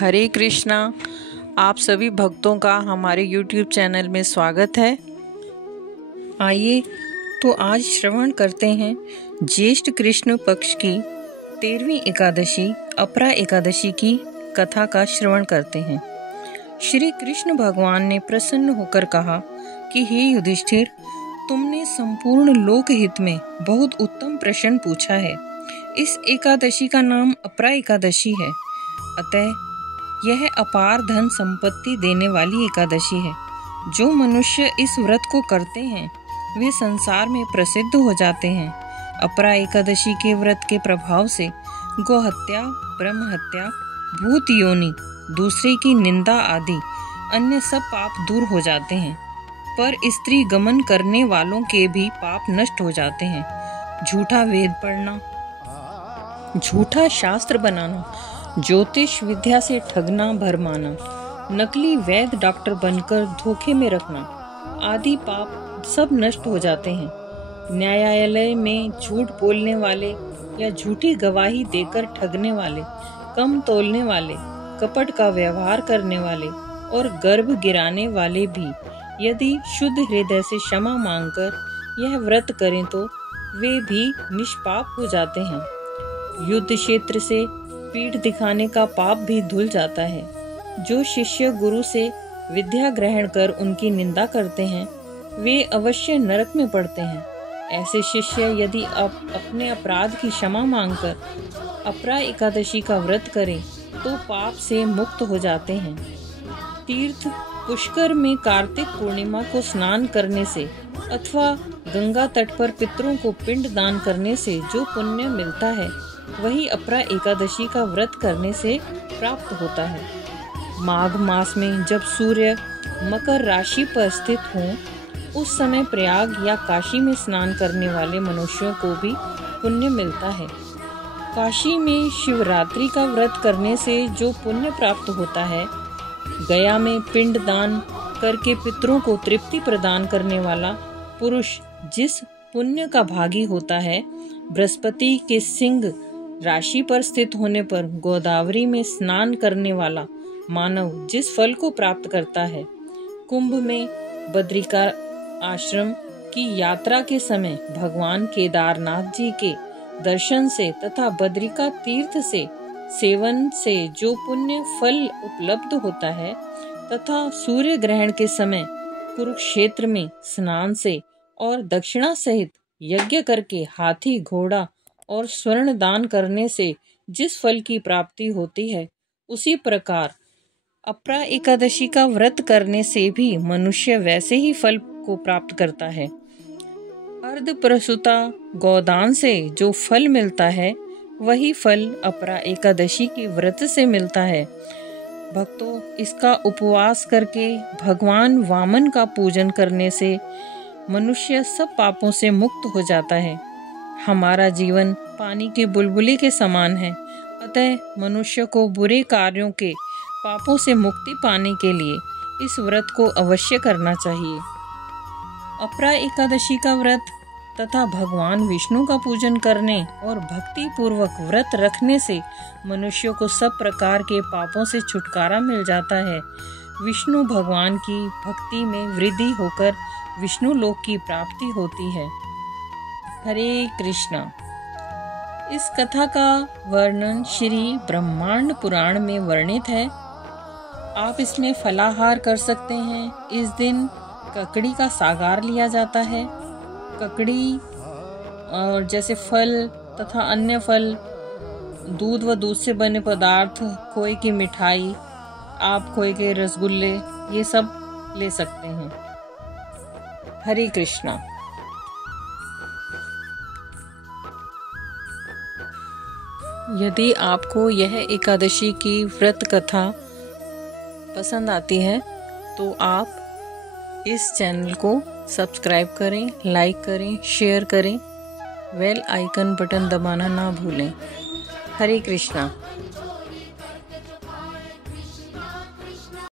हरे कृष्णा। आप सभी भक्तों का हमारे YouTube चैनल में स्वागत है। आइए तो आज श्रवण करते हैं ज्येष्ठ कृष्ण पक्ष की 13वीं एकादशी अपरा एकादशी की कथा का श्रवण करते हैं। श्री कृष्ण भगवान ने प्रसन्न होकर कहा कि हे युधिष्ठिर, तुमने संपूर्ण लोकहित में बहुत उत्तम प्रश्न पूछा है। इस एकादशी का नाम अपरा एकादशी है। अतः यह अपार धन संपत्ति देने वाली एकादशी है। जो मनुष्य इस व्रत को करते हैं वे संसार में प्रसिद्ध हो जाते हैं। अपरा एकादशी के व्रत के प्रभाव से गोहत्या, ब्रह्म हत्या, भूत योनि, दूसरे की निंदा आदि अन्य सब पाप दूर हो जाते हैं। पर स्त्री गमन करने वालों के भी पाप नष्ट हो जाते हैं। झूठा वेद पढ़ना, झूठा शास्त्र बनाना, ज्योतिष विद्या से ठगना भरमाना, नकली वैद्य डॉक्टर बनकर धोखे में रखना आदि पाप सब नष्ट हो जाते हैं। न्यायालय में झूठ बोलने वाले या झूठी गवाही देकर ठगने वाले, कम तोलने वाले, कपट का व्यवहार करने वाले और गर्भ गिराने वाले भी यदि शुद्ध हृदय से क्षमा मांगकर यह व्रत करें तो वे भी निष्पाप हो जाते हैं। युद्ध क्षेत्र से पीठ दिखाने का पाप भी धुल जाता है। जो शिष्य गुरु से विद्या ग्रहण कर उनकी निंदा करते हैं वे अवश्य नरक में पड़ते हैं। ऐसे शिष्य यदि अपने अपराध की क्षमा मांगकर अपरा एकादशी का व्रत करें तो पाप से मुक्त हो जाते हैं। तीर्थ पुष्कर में कार्तिक पूर्णिमा को स्नान करने से अथवा गंगा तट पर पितरों को पिंड दान करने से जो पुण्य मिलता है वही अपरा एकादशी का व्रत करने से प्राप्त होता है। माघ मास में जब सूर्य मकर राशि पर स्थित हो उस समय प्रयाग या काशी में स्नान करने वाले मनुष्यों को भी पुण्य मिलता है। काशी में शिवरात्रि का व्रत करने से जो पुण्य प्राप्त होता है, गया में पिंड दान करके पितरों को तृप्ति प्रदान करने वाला पुरुष जिस पुण्य का भागी होता है, बृहस्पति के सिंह राशि पर स्थित होने पर गोदावरी में स्नान करने वाला मानव जिस फल को प्राप्त करता है, कुंभ में बद्रिका आश्रम की यात्रा के समय भगवान केदारनाथ जी के दर्शन से तथा बद्रिका तीर्थ से सेवन से जो पुण्य फल उपलब्ध होता है, तथा सूर्य ग्रहण के समय कुरुक्षेत्र में स्नान से और दक्षिणा सहित यज्ञ करके हाथी, घोड़ा और स्वर्ण दान करने से जिस फल की प्राप्ति होती है, उसी प्रकार अपरा एकादशी का व्रत करने से भी मनुष्य वैसे ही फल को प्राप्त करता है। अर्ध प्रसूता गोदान से जो फल मिलता है वही फल अपरा एकादशी के व्रत से मिलता है। भक्तों, इसका उपवास करके भगवान वामन का पूजन करने से मनुष्य सब पापों से मुक्त हो जाता है। हमारा जीवन पानी के बुलबुले के समान है। अतः मनुष्य को बुरे कार्यों के पापों से मुक्ति पाने के लिए इस व्रत को अवश्य करना चाहिए। अपरा एकादशी का व्रत तथा भगवान विष्णु का पूजन करने और भक्ति पूर्वक व्रत रखने से मनुष्य को सब प्रकार के पापों से छुटकारा मिल जाता है। विष्णु भगवान की भक्ति में वृद्धि होकर विष्णु लोक की प्राप्ति होती है। हरे कृष्णा। इस कथा का वर्णन श्री ब्रह्मांड पुराण में वर्णित है। आप इसमें फलाहार कर सकते हैं। इस दिन ककड़ी का सागार लिया जाता है। ककड़ी और जैसे फल तथा अन्य फल, दूध व दूध से बने पदार्थ, खोए की मिठाई, आप खोए के रसगुल्ले, ये सब ले सकते हैं। हरे कृष्णा। यदि आपको यह एकादशी की व्रत कथा पसंद आती है तो आप इस चैनल को सब्सक्राइब करें, लाइक करें, शेयर करें, बेल आइकन बटन दबाना ना भूलें। हरे कृष्णा।